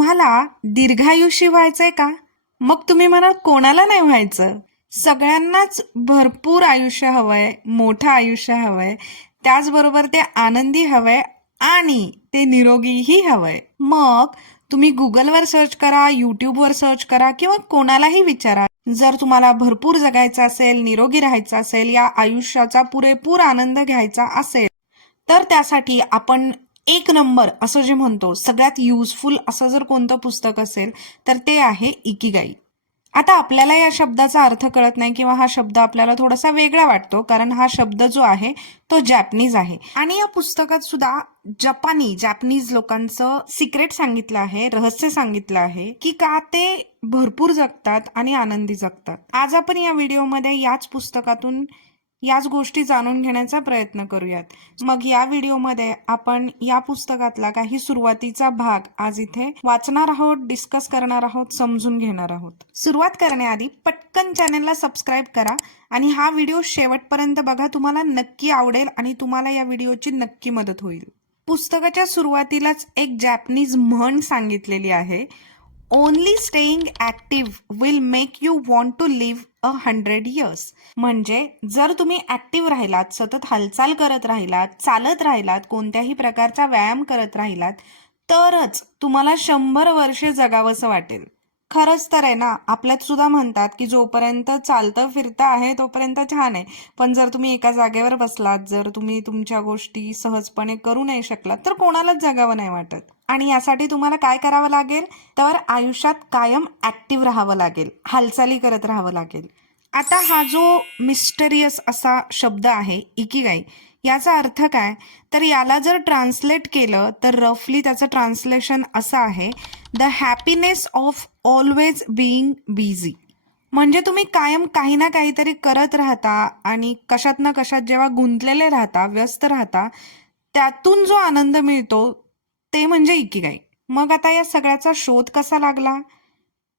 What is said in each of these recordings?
तुम्हाला दीर्घायुषी व्हायचंय का? मग तुम्ही म्हणाल कोणाला नाही व्हायचं? सगळ्यांनाच भरपूर आयुष्य हवंय, मोठं आयुष्य हवंय, त्याचबरोबर ते आनंदी हवंय आणि ते निरोगीही हवंय. मग तुम्ही गुगलवर सर्च करा, यूट्यूबवर सर्च करा किंवा कोणालाही विचारा. जर तुम्हाला भरपूर जगायचं असेल, निरोगी राहायचं असेल, या आयुष्याचा पुरेपूर आनंद घ्यायचा असेल, तर त्यासाठी आपण एक नंबर असं जे म्हणतो, सगळ्यात युजफुल असं जर कोणतं पुस्तक असेल तर ते आहे इकिगाई. आता आपल्याला या शब्दाचा अर्थ कळत नाही किंवा हा शब्द आपल्याला थोडासा वेगळा वाटतो, कारण हा शब्द जो आहे तो जॅपनीज आहे. आणि या पुस्तकात सुद्धा जॅपनीज लोकांचं सिक्रेट सांगितलं आहे, रहस्य सांगितलं आहे की का ते भरपूर जगतात आणि आनंदी जगतात. आज आपण या व्हिडिओमध्ये याच पुस्तकातून याच गोष्टी जाणून घेण्याचा प्रयत्न करूयात. मग या व्हिडिओमध्ये आपण या पुस्तकातला काही सुरुवातीचा भाग आज इथे वाचणार आहोत, डिस्कस करणार आहोत, समजून घेणार आहोत. सुरुवात करण्याआधी पटकन चॅनलला सबस्क्राईब करा आणि हा व्हिडिओ शेवटपर्यंत बघा. तुम्हाला नक्की आवडेल आणि तुम्हाला या व्हिडिओची नक्की मदत होईल. पुस्तकाच्या सुरुवातीलाच एक जॅपनीज म्हण सांगितलेली आहे, only staying active will make you want to live 100 years. म्हणजे जर तुम्ही ऍक्टिव्ह राहिलात, सतत हालचाल करत राहिलात, चालत राहिलात, कोणत्याही प्रकारचा व्यायाम करत राहिलात, तरच तुम्हाला 100 वर्षे जगावंसं वाटेल. खरंच तर आहे ना, आपल्यात सुद्धा म्हणतात की जोपर्यंत चालतं फिरतं आहे तोपर्यंत छान आहे, पण जर तुम्ही एका जागेवर बसलात, जर तुम्ही तुमच्या गोष्टी सहजपणे करू नाही शकलात, तर कोणालाच जगावं नाही वाटत. आणि यासाठी तुम्हाला काय करावं लागेल, तर आयुष्यात कायम ऍक्टिव्ह राहावं लागेल, हालचाली करत राहावं लागेल. आता हा जो मिस्टरियस असा शब्द आहे इकिगाई, याचा अर्थ काय, तर याला जर ट्रान्सलेट केलं तर रफली त्याचं ट्रान्सलेशन असं आहे, the happiness of always being busy. म्हणजे तुम्ही कायम काही ना काहीतरी करत राहता आणि कशात ना कशात जेव्हा गुंतलेले राहता, व्यस्त राहता, त्यातून जो आनंद मिळतो ते म्हणजे इकिगाई. मग आता या सगळ्याचा शोध कसा लागला,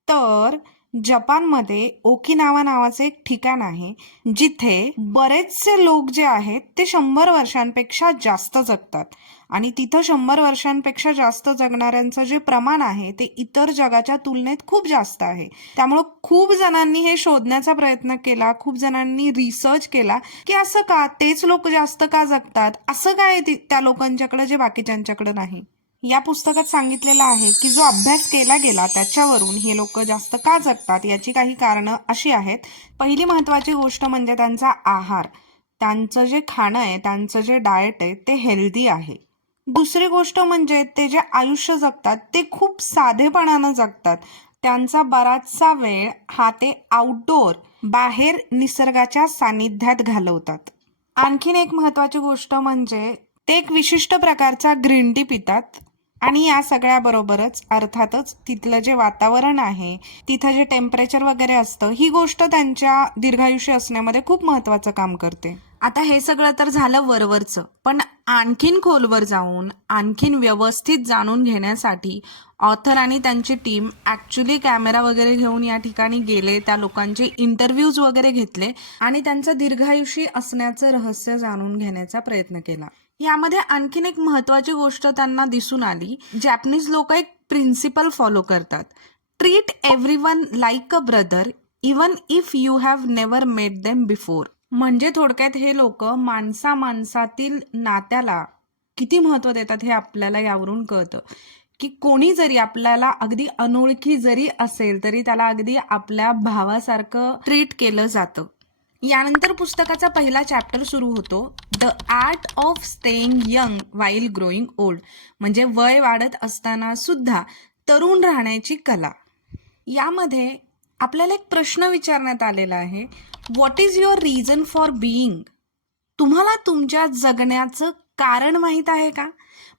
तर जपानमध्ये ओकिनावा नावाचे एक ठिकाण आहे, जिथे बरेचसे लोक जे आहेत ते 100 वर्षांपेक्षा जास्त जगतात. आणि तिथं 100 वर्षांपेक्षा जास्त जगणाऱ्यांचं जे प्रमाण आहे ते इतर जगाच्या तुलनेत खूप जास्त आहे. त्यामुळं खूप जणांनी हे शोधण्याचा प्रयत्न केला, खूप जणांनी रिसर्च केला की असं का, तेच लोक जास्त का जगतात, असं काय त्या लोकांच्याकडे जे बाकीच्यांच्याकडे नाही. या पुस्तकात सांगितलेलं आहे की जो अभ्यास केला गेला त्याच्यावरून हे लोक जास्त का जगतात याची काही कारणं अशी आहेत. पहिली महत्वाची गोष्ट म्हणजे त्यांचा आहार, त्यांचं जे खाणं आहे, त्यांचं जे डाएट आहे ते हेल्दी आहे. दुसरी गोष्ट म्हणजे ते जे आयुष्य जगतात ते खूप साधेपणानं जगतात. त्यांचा बराचसा वेळ हा ते आउटडोर, बाहेर निसर्गाच्या सानिध्यात घालवतात. आणखीन एक महत्वाची गोष्ट म्हणजे ते एक विशिष्ट प्रकारचा ग्रीन टी पितात. आणि या सगळ्याबरोबरच अर्थातच तिथलं जे वातावरण आहे, तिथं जे टेम्परेचर वगैरे असतं, ही गोष्ट त्यांच्या दीर्घायुष्य असण्यामध्ये खूप महत्वाचं काम करते. आता हे सगळं तर झालं वरवरचं, पण आणखीन खोलवर जाऊन आणखीन व्यवस्थित जाणून घेण्यासाठी ऑथर आणि त्यांची टीम ऍक्च्युली कॅमेरा वगैरे घेऊन या ठिकाणी गेले, त्या लोकांचे इंटरव्ह्यूज वगैरे घेतले आणि त्यांचं दीर्घायुषी असण्याचं रहस्य जाणून घेण्याचा प्रयत्न केला. यामध्ये आणखीन एक महत्वाची गोष्ट त्यांना दिसून आली, जॅपनीज लोक एक प्रिन्सिपल फॉलो करतात, treat everyone like a brother even if you have never met them before. म्हणजे थोडक्यात हे लोक माणसातील नात्याला किती महत्व देतात हे आपल्याला यावरून कळतं की कोणी जरी आपल्याला अगदी अनोळखी जरी असेल तरी त्याला अगदी आपल्या भावासारखं ट्रीट केलं जातं. यानंतर पुस्तकाचा पहिला चॅप्टर सुरू होतो, the art of staying young while growing old. म्हणजे वय वाढत असताना सुद्धा तरुण राहण्याची कला. यामध्ये आपल्याला एक प्रश्न विचारण्यात आलेला आहे, what is your reason for being. तुम्हाला तुमच्या जगण्याचं कारण माहीत आहे का?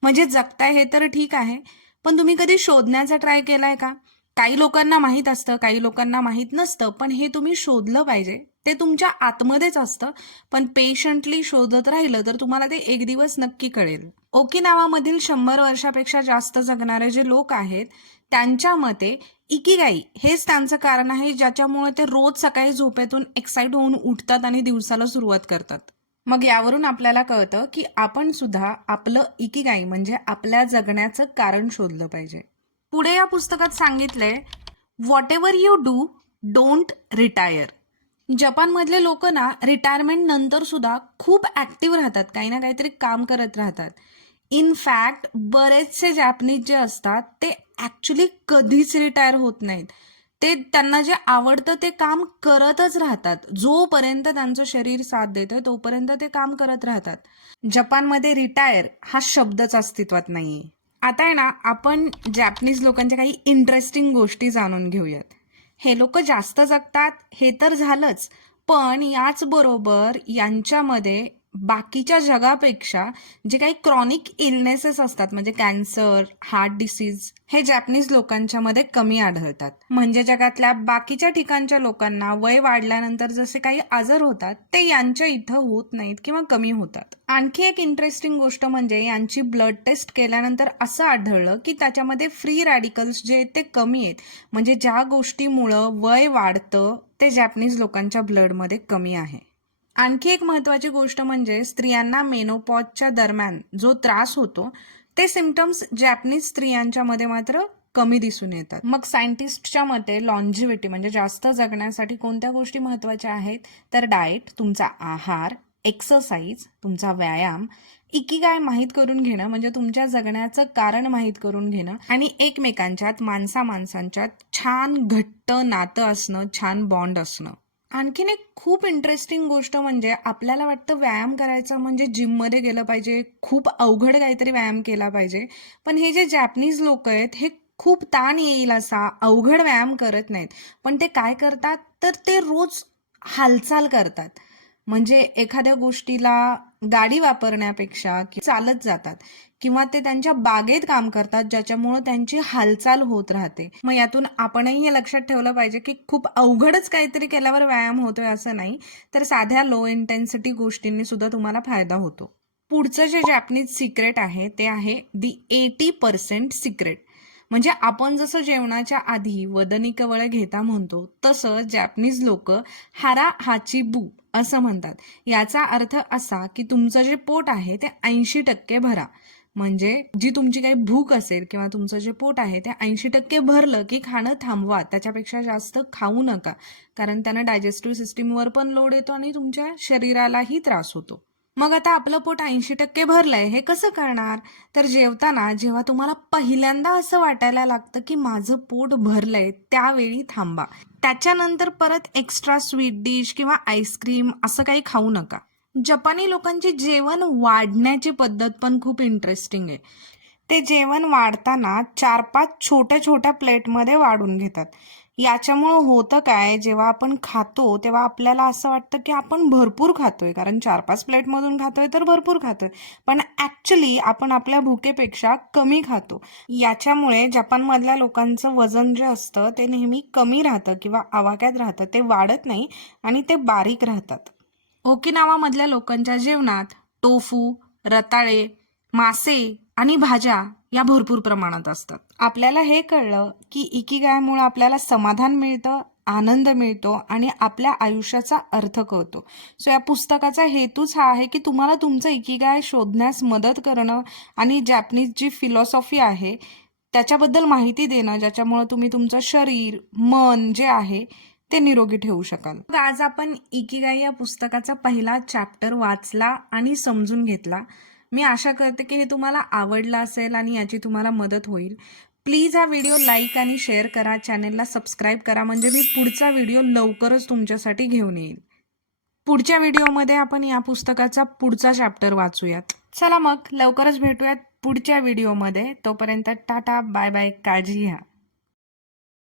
म्हणजे जगताय हे तर ठीक आहे, पण तुम्ही कधी शोधण्याचा ट्राय केलाय का? काही लोकांना माहीत असतं, काही लोकांना माहीत नसतं, पण हे तुम्ही शोधलं पाहिजे. ते तुमच्या आतमध्येच असतं, पण पेशंटली शोधत राहिलं तर तुम्हाला ते एक दिवस नक्की कळेल. ओकिनावामधील 100 वर्षापेक्षा जास्त जगणारे जे लोक आहेत त्यांच्या मते इकिगाई हेच त्यांचं कारण आहे, ज्याच्यामुळे ते रोज सकाळी झोपेतून एक्साइट होऊन उठतात आणि दिवसाला सुरुवात करतात. मग यावरून आपल्याला कळतं की आपण सुद्धा आपलं इकिगाई म्हणजे आपल्या जगण्याचं कारण शोधलं पाहिजे. पुढे या पुस्तकात सांगितलंय, whatever you do, don't retire. जपानमधले लोक ना रिटायरमेंट नंतर सुद्धा खूप ऍक्टिव्ह राहतात, काही ना काहीतरी काम करत राहतात. इनफॅक्ट बरेचसे जॅपनीज जे असतात ते ऍक्च्युली कधीच रिटायर होत नाहीत. ते त्यांना जे आवडतं ते काम करतच राहतात. जोपर्यंत त्यांचं शरीर साथ देतं तोपर्यंत ते काम करत राहतात. जपानमध्ये रिटायर हा शब्दच अस्तित्वात नाहीये. आता आहे ना, आपण जॅपनीज लोकांच्या काही इंटरेस्टिंग गोष्टी जाणून घेऊयात. हे लोक जास्त जगतात हे तर झालंच, पण याचबरोबर यांच्यामध्ये बाकीच्या जगापेक्षा जे काही क्रॉनिक इलनेसेस असतात, म्हणजे कॅन्सर, हार्ट डिसीज, हे जॅपनीज लोकांच्या मध्ये कमी आढळतात. म्हणजे जगातल्या बाकीच्या ठिकाणच्या लोकांना वय वाढल्यानंतर जसे काही आजार होतात ते यांच्या इथं होत नाहीत किंवा कमी होतात. आणखी एक इंटरेस्टिंग गोष्ट म्हणजे यांची ब्लड टेस्ट केल्यानंतर असं आढळलं की त्याच्यामध्ये फ्री रॅडिकल्स जे आहेत ते कमी आहेत. म्हणजे ज्या गोष्टीमुळं वय वाढतं ते जॅपनीज लोकांच्या ब्लडमध्ये कमी आहे. आणखी एक महत्वाची गोष्ट म्हणजे स्त्रियांना मेनोपॉजच्या दरम्यान जो त्रास होतो ते सिम्पटम्स जॅपनीज स्त्रियांच्या मध्ये मात्र कमी दिसून येतात. मग सायंटिस्टच्या मते लॉन्जिव्हिटी म्हणजे जास्त जगण्यासाठी कोणत्या गोष्टी महत्वाच्या आहेत, तर डाएट, तुमचा आहार, एक्सरसाइज, तुमचा व्यायाम, इकिगाय माहीत करून घेणं म्हणजे तुमच्या जगण्याचं कारण माहीत करून घेणं, आणि एकमेकांच्यात माणसांच्यात छान घट्ट नातं असणं, छान बॉन्ड असणं. आणखीन एक खूप इंटरेस्टिंग गोष्ट म्हणजे आपल्याला वाटतं व्यायाम करायचा म्हणजे जिममध्ये गेलं पाहिजे, खूप अवघड काहीतरी व्यायाम केला पाहिजे. पण हे जे जॅपनीज लोक आहेत हे खूप ताण येईल असा अवघड व्यायाम करत नाहीत. पण ते काय करतात तर ते रोज हालचाल करतात. म्हणजे एखाद्या गोष्टीला गाडी वापरण्यापेक्षा चालत जातात किंवा ते त्यांच्या बागेत काम करतात, ज्याच्यामुळे त्यांची हालचाल होत राहते. मग यातून आपणही हे लक्षात ठेवलं पाहिजे की खूप अवघडच काहीतरी केल्यावर व्यायाम होतोय असं नाही, तर साध्या लो इंटेन्सिटी गोष्टींनी सुद्धा तुम्हाला फायदा होतो. पुढचं जे जॅपनीज सिक्रेट आहे ते आहे दी 80% सिक्रेट. म्हणजे आपण जसं जेवणाच्या आधी वदनी कवळ घेता म्हणतो तसं जॅपनीज लोक हारा हाची बू असं म्हणतात. याचा अर्थ असा की तुमचं जे पोट आहे ते 80% भरा. म्हणजे जी तुमची काही भूक असेल किंवा तुमचं जे पोट आहे ते 80% भरलं की खाणं थांबवा, त्याच्यापेक्षा जास्त खाऊ नका, कारण त्यानं डायजेस्टिव्ह सिस्टीमवर पण लोड येतो आणि तुमच्या शरीरालाही त्रास होतो. मग आता आपलं पोट 80% भरलंय हे कसं करणार, तर जेवताना जेव्हा तुम्हाला पहिल्यांदा असं वाटायला लागतं की माझं पोट भरलंय त्यावेळी थांबा. त्याच्यानंतर परत एक्स्ट्रा स्वीट डिश किंवा आईस्क्रीम असं काही खाऊ नका. जपानी लोकांची जेवण वाढण्याची पद्धत पण खूप इंटरेस्टिंग आहे. ते जेवण वाढताना 4-5 छोट्या छोट्या प्लेटमध्ये वाढून घेतात. याच्यामुळं होतं काय, जेव्हा आपण खातो तेव्हा आपल्याला असं वाटतं की आपण भरपूर खातोय, कारण 4-5 प्लेटमधून खातोय तर भरपूर खातोय, पण ऍक्च्युली आपण आपल्या भुकेपेक्षा कमी खातो. याच्यामुळे जपानमधल्या लोकांचं वजन जे असतं ते नेहमी कमी राहतं किंवा आवाक्यात राहतं, ते वाढत नाही आणि ते बारीक राहतात. ओकिनावामधल्या लोकांच्या जेवणात टोफू, रताळे, मासे आणि भाज्या या भरपूर प्रमाणात असतात. आपल्याला हे कळलं की इकिगायमुळे आपल्याला समाधान मिळतं, आनंद मिळतो आणि आपल्या आयुष्याचा अर्थ कळतो. सो या पुस्तकाचा हेतूच हा आहे की तुम्हाला तुमचं इकिगाय शोधण्यास मदत करणं आणि जॅपनीज जी फिलॉसॉफी आहे त्याच्याबद्दल माहिती देणं, ज्याच्यामुळे तुम्ही तुमचं शरीर, मन जे आहे ते निरोगी ठेवू शकाल. आज आपण इकिगाई या पुस्तकाचा पहिला चॅप्टर वाचला आणि समजून घेतला. मी आशा करते की हे तुम्हाला आवडलं असेल आणि याची तुम्हाला मदत होईल. प्लीज हा व्हिडिओ लाईक आणि शेअर करा, चॅनेलला सबस्क्राईब करा, म्हणजे मी पुढचा व्हिडिओ लवकरच तुमच्यासाठी घेऊन येईल. पुढच्या व्हिडिओमध्ये आपण या पुस्तकाचा पुढचा चॅप्टर वाचूयात. चला मग लवकरच भेटूयात पुढच्या व्हिडिओमध्ये. तोपर्यंत टाटा, बाय बाय, काळजी घ्या.